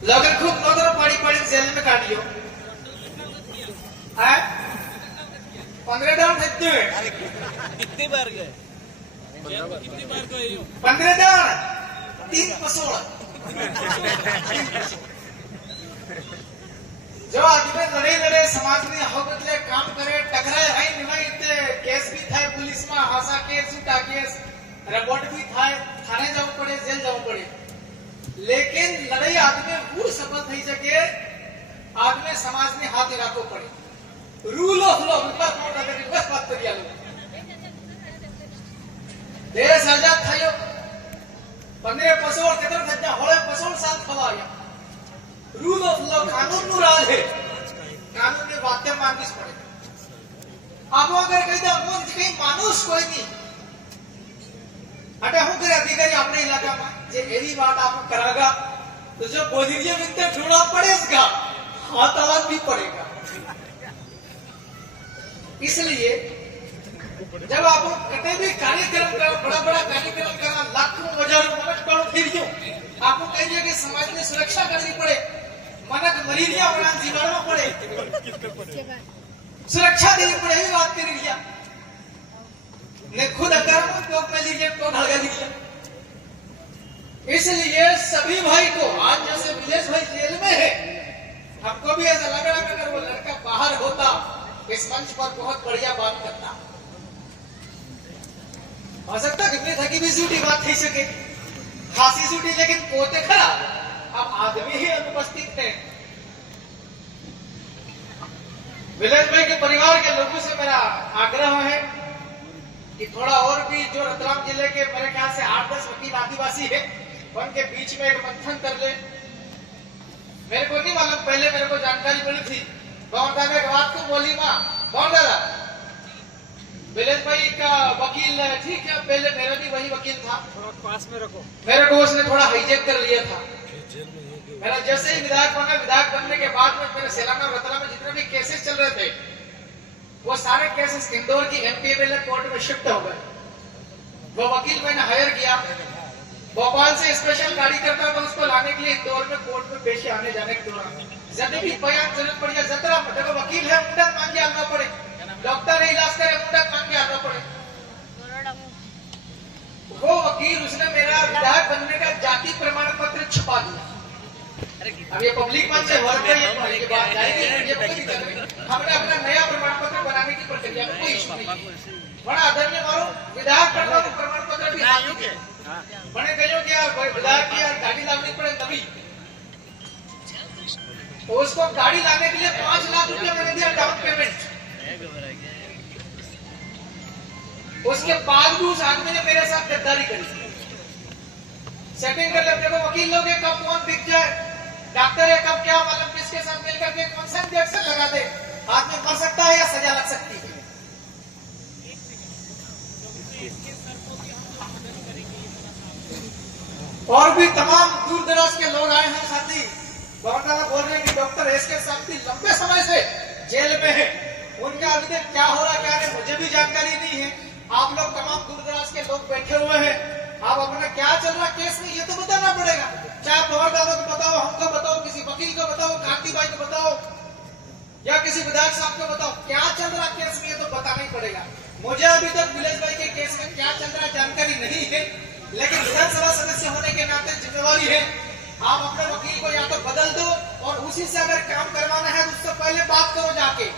लगन खूब नोदर पड़ी पड़ी जेल में काटियो 15 डाउन थकते हुए कितनी बार गए कितनी बार गए 15 डाउन 3 पसोड़ जो आदमी लड़े लड़े समाज में हक એટલે કામ કરે ટકરાય હઈ નિવાય તે કેસ भी થાય पुलिस में हासा केस उठा केस रिपोर्ट भी થાય थाने जाऊ पड़े जेल जाऊ पड़े लेकिन लड़ाई आदमी पूर्ण सफल થઈ શકે आदमी समाज में हाथ રાખવો પડે रूल ऑफ लॉ ऊपर कोर्ट अगर बस बात करिया लो देश आजाद થયો 15 પસોળ કેતર થયા હોળે પસોળ સાથ ખવાયા रूल ऑफ लॉ कानून नु राज है कानून ने वाक्य माननीस पड़े आप अगर कही दो अपन कहीं मानुष कोई नहीं अटे हूं करे अधिकारी अपने इलाका में जे एवी बात आप करागा तो जो बोलिए मिलते ढूंढना पड़ेगा हाथ आवाज भी पड़ेगा इसलिए जब आप कटे भी कार्यक्रम कर बड़ा बड़ा कार्यक्रम करना लाखों हजारों मनक करोड़ फिरियो आपको कहिए कि समाज में सुरक्षा करनी पड़े मनक मरीरिया बना जीवाणु पड़े सुरक्षा देनी पड़े ही बात कर लिया ने खुद अगर तो में लीजिए तो ढलगा लीजिए इसलिए सभी भाई को आज जैसे विलेश भाई जेल में है हमको भी ऐसा लग रहा अगर वो लड़का बाहर होता इस मंच पर बहुत बढ़िया बात करता हो सकता कितनी थकी भी झूठी बात थी सके खासी झूठी लेकिन पोते खरा अब आदमी ही अनुपस्थित है विलेश भाई के परिवार के लोगों से मेरा आग्रह है कि थोड़ा और भी जो रतलाम जिले के मेरे ख्याल से 8-10 वकील आदिवासी है उनके बीच में एक मंथन कर ले मेरे को नहीं मालूम पहले मेरे को जानकारी मिली थी कौन था मैं बात को बोली माँ कौन दादा विलेश भाई का वकील ठीक है पहले मेरा भी वही वकील था थोड़ा पास में रखो मेरे को उसने थोड़ा हाईजेक कर लिया था मेरा जैसे ही विधायक बना विधायक बनने के बाद में मेरे सेलाना रतला में जितने भी केसेस चल रहे थे वो सारे केसेस इंदौर की एमपीएमएलए कोर्ट में शिफ्ट हो गए वो वकील मैंने हायर किया भोपाल से स्पेशल गाड़ी करता था उसको लाने के लिए इंदौर में कोर्ट में पेश आने जाने के दौरान जब भी बयान जरूरत पड़ जाए जतरा देखो वकील है मुंडन मांग के आना पड़े डॉक्टर है इलाज करे मुंडन मांग के आना पड़े वो वकील उसने मेरा विधायक बनने का जाति प्रमाण पत्र छुपा दिया अब ये पब्लिक मंच से वर्क है ये बात जाएगी हमने अपना नया प्रमाण पत्र बनाने की प्रक्रिया में कोई इशू नहीं बड़ा आदरणीय मारो विधायक बनने का प्रमाण पत्र भी हाथ के बने कहो कि यार विधायक की यार गाड़ी लानी पड़े तभी तो उसको गाड़ी लाने के लिए 5 लाख रुपया मैंने दिया डाउन पेमेंट उसके बाद भी उस आदमी ने मेरे साथ गद्दारी करी सेटिंग कर लेते को वकील लोग कब कौन बिक जाए डॉक्टर है कब क्या मालूम किसके साथ मिलकर के कौन सा इंजेक्शन लगा दे आदमी मर सकता है या सजा लग सकती है और भी तमाम दूर दराज के लोग आए हैं साथी बहुत बोल रहे हैं कि डॉक्टर एस के साथी लंबे समय से जेल में है उनका अभी तक क्या हो रहा क्या नहीं मुझे भी जानकारी नहीं है आप लोग तमाम दूर दराज के लोग बैठे हुए हैं आप अपना क्या चल रहा केस में ये तो बताना पड़ेगा चाहे पवार दादा को बताओ हमको बताओ किसी वकील को बताओ कांति भाई को बताओ या किसी विधायक साहब को बताओ क्या चल रहा केस में ये तो बताना ही पड़ेगा मुझे अभी तक विलेश भाई के केस में क्या चल रहा जानकारी नहीं है लेकिन विधानसभा सदस्य होने के नाते जिम्मेवारी है आप अपने वकील को या तो बदल दो और उसी से अगर काम करवाना है तो उससे पहले बात करो जाके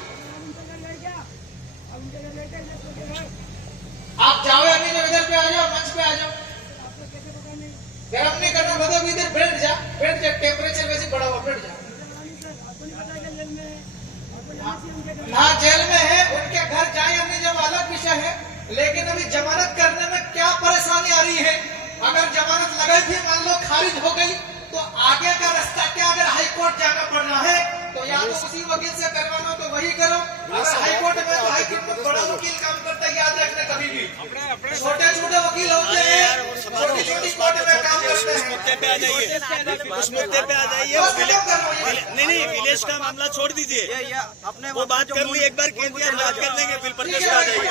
आप जाओ या नहीं इधर पे आ जाओ मंच पे आ जाओ गरम नहीं करना मतलब इधर बैठ जा टेम्परेचर वैसे बढ़ा हुआ बैठ जा ना जेल में है उनके घर जाए या नहीं जब अलग विषय है लेकिन अभी जमानत करने में क्या परेशानी आ रही है अगर जमानत लगाई थी मान लो खारिज हो गई तो आगे का रास्ता क्या अगर हाई कोर्ट जाना पड़ना है तो या या तो उसी वकील से करवाना तो वही करो। अगर हाईकोर्ट में तो हाईकोर्ट में बड़ा वकील काम करता है, याद रखना कभी भी। छोटे छोटे वकील होते हैं, छोटी छोटी कोर्ट में काम करते हैं। मुद्दे पे आ जाइए, उस मुद्दे पे आ जाइए। नहीं, विलेज का मामला छोड़ दीजिए, वो बात कर ली एक बार, केंद्रीय बात कर लेंगे, बिल प्रदेश पे आ जाइए।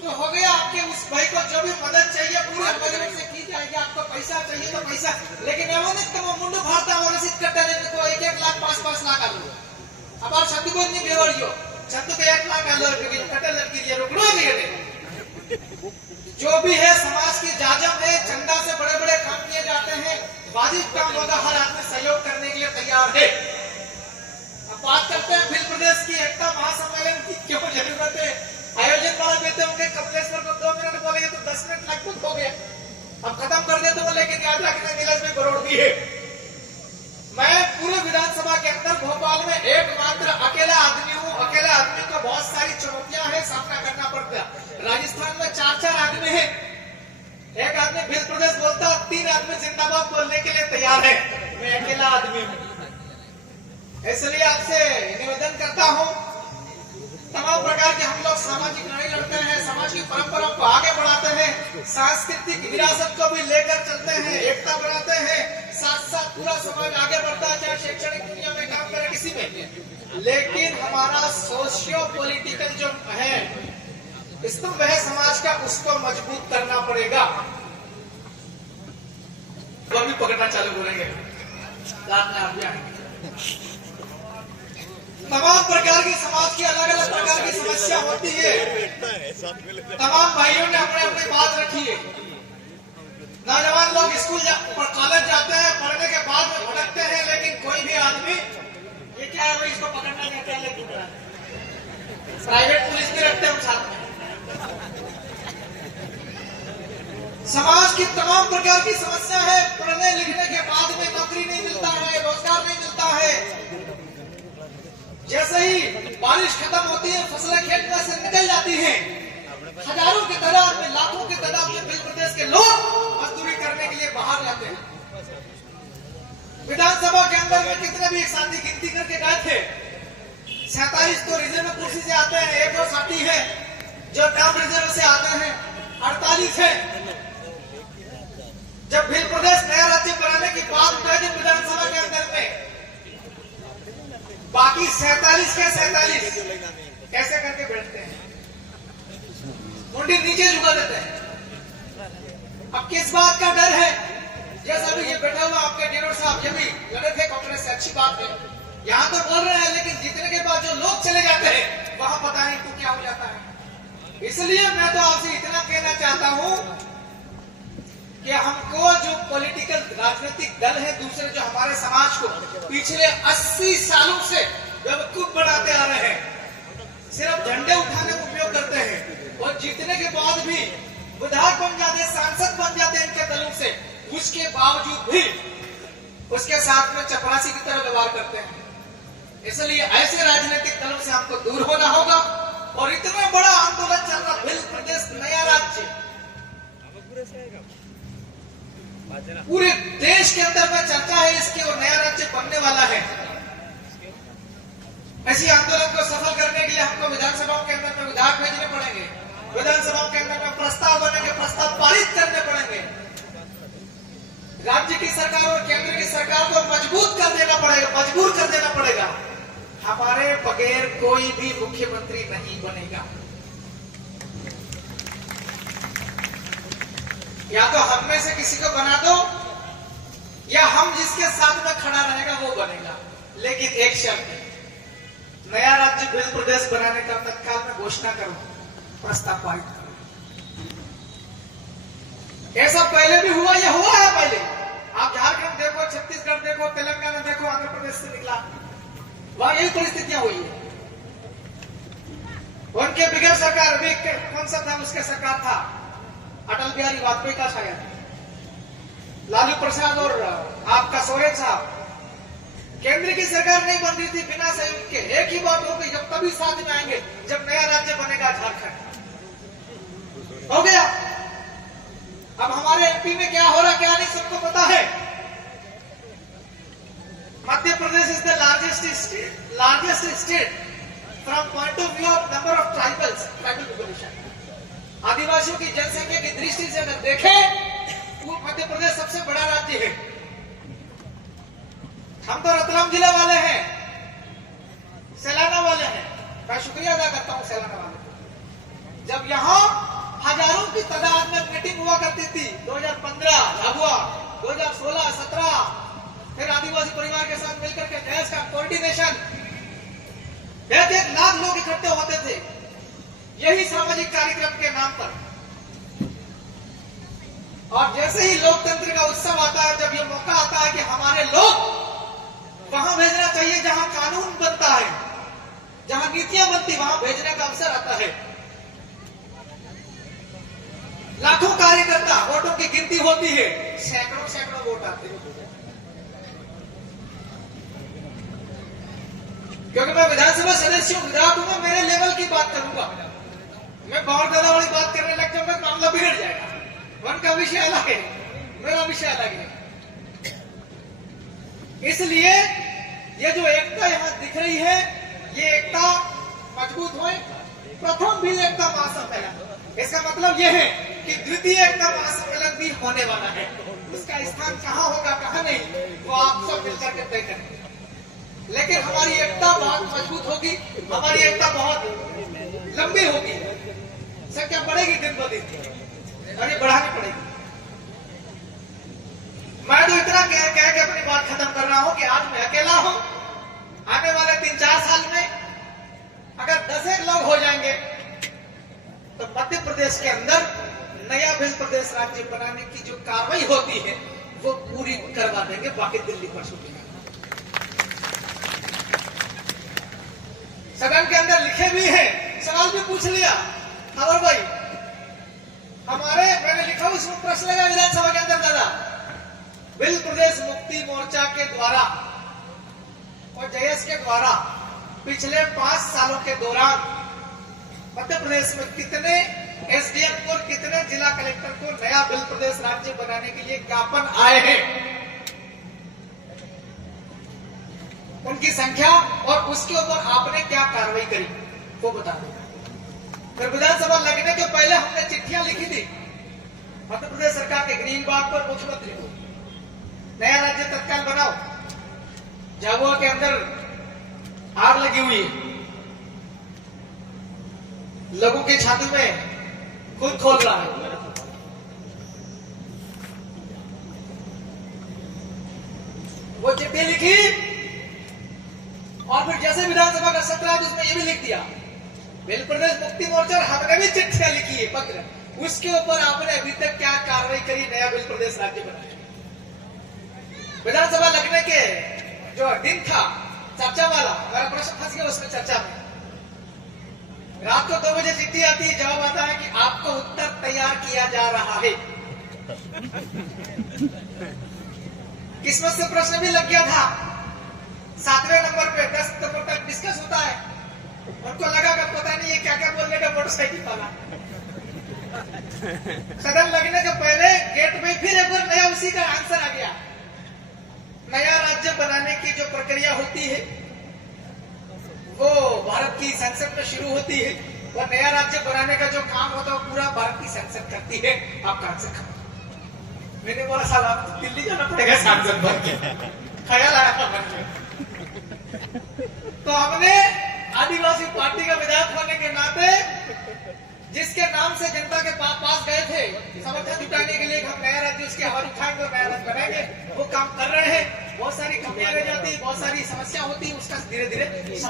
तो हो गया, आपके उस भाई को जो भी मदद चाहिए पूरे परिवार से की जाएगी। आपको पैसा चाहिए तो पैसा, लेकिन मुंडू भारता को 1 लाख 5 लाख आलू। अब आप शब्द को नहीं बेवड़ियो, शब्द को 1 लाख आलू कटल लड़की रुकनो नहीं। जो भी है समाज की जाजम है, चंदा से बड़े बड़े काम किए जाते हैं, वाजिब काम होगा, हर आदमी सहयोग करने के लिए तैयार है। अब बात करते हैं बिल प्रदेश की एकता महासम्मेलन की क्यों जरूरत है। आयोजन वाला देते होंगे कपिलेश्वर को 2 मिनट बोलेंगे तो 10 मिनट लगभग हो गए, अब खत्म कर देते हो। लेकिन याद रखना नीलज में करोड़ भी है। मैं पूरे विधानसभा के अंदर भोपाल में एकमात्र अकेला आदमी हूँ। अकेले आदमी को बहुत सारी चुनौतियां हैं, सामना करना पड़ता है। राजस्थान में 4 आदमी हैं, एक आदमी बिल प्रदेश बोलता है, 3 आदमी जिंदाबाद बोलने के लिए तैयार है। मैं अकेला आदमी हूँ, इसलिए आपसे निवेदन करता हूँ, तमाम प्रकार के हम लोग सामाजिक लड़ाई लड़ते हैं, समाज की परंपरा को आगे बढ़ाते हैं, सांस्कृतिक विरासत को भी लेकर चलते हैं, एकता बनाते हैं, साथ साथ पूरा समाज आगे बढ़ता है, चाहे शैक्षणिक दुनिया में काम करे किसी में। लेकिन हमारा सोशियो पॉलिटिकल जो है स्तंभ है समाज का, उसको मजबूत करना पड़ेगा। वो भी पकड़ना चालू करेंगे। तमाम प्रकार की समाज की अलग अलग प्रकार की समस्या होती है। तमाम भाइयों ने अपने अपनी बात रखी है। नौजवान लोग स्कूल कॉलेज जाते हैं, पढ़ने के बाद में भटकते हैं, लेकिन कोई भी आदमी ये क्या है भाई, इसको पकड़ना नहीं आता, लेकिन प्राइवेट पुलिस भी रखते हैं साथ में। समाज की तमाम प्रकार की समस्या है। पढ़ने लिखने के बाद में नौकरी नहीं मिलता है, रोजगार नहीं मिलता है। जैसे ही बारिश खत्म होती है, फसलें खेत में से निकल जाती हैं, हजारों की तादाद में, लाखों की तादाद में बिल प्रदेश के लोग मजदूरी करने के लिए बाहर जाते हैं। विधानसभा के अंदर में कितने भी एक साथी गिनती करके गए थे, 47 तो रिजर्व कुर्सी से आते हैं, 1 और साथी है जो नाम रिजर्व से आते हैं, 48 है। जब बिल प्रदेश नया राज्य बनाने की बात उठाई थी विधानसभा के अंदर में, बाकी 47 के 47 कैसे करके बैठते हैं, मुंडी नीचे झुका देते हैं। अब किस बात का डर है? जैसा भी ये बैठा हुआ आपके डेरोर साहब, ये भी लड़े थे कांग्रेस से, अच्छी बात है, यहाँ तो बोल रहे हैं, लेकिन जीतने के बाद जो लोग चले जाते हैं वहां पता नहीं तो क्या हो जाता है। इसलिए मैं तो आपसे इतना कहना चाहता हूं कि हमको जो पॉलिटिकल राजनीतिक दल है दूसरे, जो हमारे समाज को पिछले 80 सालों से बेवकूफ बनाते आ रहे हैं, सिर्फ झंडे उठाने का उपयोग करते हैं और जीतने के बाद भी विधायक बन जाते, सांसद बन जाते हैं इनके दलों से, उसके बावजूद भी उसके साथ में चपरासी की तरह व्यवहार करते हैं। इसलिए ऐसे राजनीतिक दलों से हमको दूर होना होगा। और इतना बड़ा आंदोलन चल रहा, बिल प्रदेश नया राज्य, पूरे देश के अंदर में चर्चा है इसकी, और नया राज्य बनने वाला है। ऐसी आंदोलन को सफल करने के लिए हमको विधानसभाओं के अंदर में विधायक भेजने पड़ेंगे, विधानसभाओं के अंदर में प्रस्ताव बनेंगे, प्रस्ताव पारित करने पड़ेंगे। राज्य की सरकार और केंद्र की सरकार को मजबूत कर देना पड़ेगा, मजबूर कर देना पड़ेगा। हमारे बगैर कोई भी मुख्यमंत्री नहीं बनेगा। या तो हम में से किसी को बना दो, या हम जिसके साथ में खड़ा रहेगा वो बनेगा। लेकिन एक शर्त है, नया राज्य बिल प्रदेश बनाने का तत्काल में घोषणा करो, प्रस्ताव पारित करो। ऐसा पहले भी हुआ, या हुआ है पहले। आप झारखंड देखो, छत्तीसगढ़ देखो, तेलंगाना देखो, आंध्र प्रदेश से निकला, वहां यही परिस्थितियां हुई है। उनके बगैर सरकार, अभी कौन सा था उसके सरकार था, अटल बिहारी वाजपेयी का शायद, लालू प्रसाद और आपका सोरेन साहब, केंद्र की सरकार नहीं बन रही थी बिना सहयोग के। एक ही बात होगी, जब तभी साथ में आएंगे जब नया राज्य बनेगा झारखंड। हो गया। अब हमारे एमपी में क्या हो रहा क्या नहीं सबको पता है। Madhya Pradesh is the largest state from point of view of number of tribal population. आदिवासियों की जनसंख्या की दृष्टि से अगर देखें वो मध्य प्रदेश सबसे बड़ा राज्य है। हम तो रतलाम जिले वाले हैं, सैलाना वाले हैं। मैं शुक्रिया अदा करता हूं सैलाना वाले को। जब यहाँ हजारों की तादाद में मीटिंग हुआ करती थी 2015 झाबुआ, 2016, 17, फिर आदिवासी परिवार के साथ मिलकर के देश का कोऑर्डिनेशन, 1 लाख लोग इकट्ठे होते थे यही सामाजिक कार्यक्रम के नाम पर। और जैसे ही लोकतंत्र का उत्सव आता है, जब ये मौका आता है कि हमारे लोग वहां भेजना चाहिए जहां कानून बनता है, जहां नीतियां बनती, वहां भेजने का अवसर आता है। लाखों कार्यकर्ता, वोटों की गिनती होती है, सैकड़ों वोट आते हैं। क्योंकि मैं विधानसभा सदस्य हूं, विधायक में मेरे लेवल की बात करूंगा। मैं बहुत ज्यादा वाली बात करने लग जाऊंगा, मामला बिगड़ जाएगा। उनका विषय अलग है, मेरा विषय अलग है। इसलिए ये जो एकता यहां दिख रही है, ये एकता मजबूत हो। प्रथम भी एकता महासम्मेलन, इसका मतलब यह है कि द्वितीय एकता महासम्मेलन भी होने वाला है। उसका स्थान कहां होगा कहां नहीं, वो आप सब मिलकर के तय करेंगे। लेकिन हमारी एकता बहुत मजबूत होगी, हमारी एकता बहुत लंबी होगी, संख्या बढ़ेगी दिन ब दिन, और ये बढ़ानी पड़ेगी। मैं तो इतना कह के अपनी बात खत्म कर रहा हूं कि आज मैं अकेला हूं। आने वाले 3-4 साल में अगर 10 लोग हो जाएंगे तो मध्य प्रदेश के अंदर नया भिल प्रदेश राज्य बनाने की जो कार्रवाई होती है वो पूरी करवा देंगे। बाकी दिल्ली पर छुट्टी। सदन के अंदर लिखे भी है, सवाल भी पूछ लिया खबर भाई हमारे, मैंने लिखा उसमें प्रश्न लगा विधानसभा के अंदर दादा, भिल प्रदेश मुक्ति मोर्चा के द्वारा और जयस के द्वारा पिछले 5 सालों के दौरान मध्य प्रदेश में कितने एसडीएम को, कितने जिला कलेक्टर को नया भिल प्रदेश राज्य बनाने के लिए ज्ञापन आए हैं, उनकी संख्या और उसके ऊपर आपने क्या कार्रवाई करी वो बता दें। फिर विधानसभा लगने के पहले हमने चिट्ठियां लिखी थी मध्य प्रदेश सरकार के ग्रीन बाग पर, मुख्यमंत्री को नया राज्य तत्काल बनाओ। झाबुआ के अंदर आग लगी हुई है, लोगों की छाती में खुद खोल रहा है। वो चिट्ठी लिखी और फिर जैसे विधानसभा का सत्र आज उसमें ये भी लिख दिया, भिल प्रदेश मुक्ति मोर्चा हमने भी चिट्ठियां लिखी है, पत्र, उसके ऊपर आपने अभी तक क्या कार्रवाई करी नया भिल प्रदेश राज्य बनाने। विधानसभा लगने के जो दिन था चर्चा वाला, मेरा प्रश्न फंस गया उसमें चर्चा में। रात को 2 बजे चिट्ठी आती है, जवाब आता है कि आपको उत्तर तैयार किया जा रहा है। किस्मत से प्रश्न भी लग गया था, 7वें नंबर पे 10 नंबर तक डिस्कस होता है। उनको लगा कि पता नहीं ये क्या क्या बोलने का मोटरसाइकिल वाला। सदन लगने के पहले गेट में फिर एक बार नया उसी का आंसर आ गया। नया राज्य बनाने की जो प्रक्रिया होती है वो भारत की संसद में शुरू होती है, और नया राज्य बनाने का जो काम होता है वो पूरा भारत की संसद करती है। आपका आंसर खत्म। मैंने बोला साल आप दिल्ली जाना पड़ेगा सांसद बन के, ख्याल आया था मन में। तो हमने आदिवासी पार्टी का विधायक होने के नाते जिसके नाम से जनता के पास गए थे समर्थन जुटाने के लिए हम नया राज्य उसकी आवाज उठाएंगे और नया राज्य बनाएंगे, वो काम कर रहे हैं। बहुत सारी कमियां रह जाती, बहुत सारी समस्या होती, उसका धीरे धीरे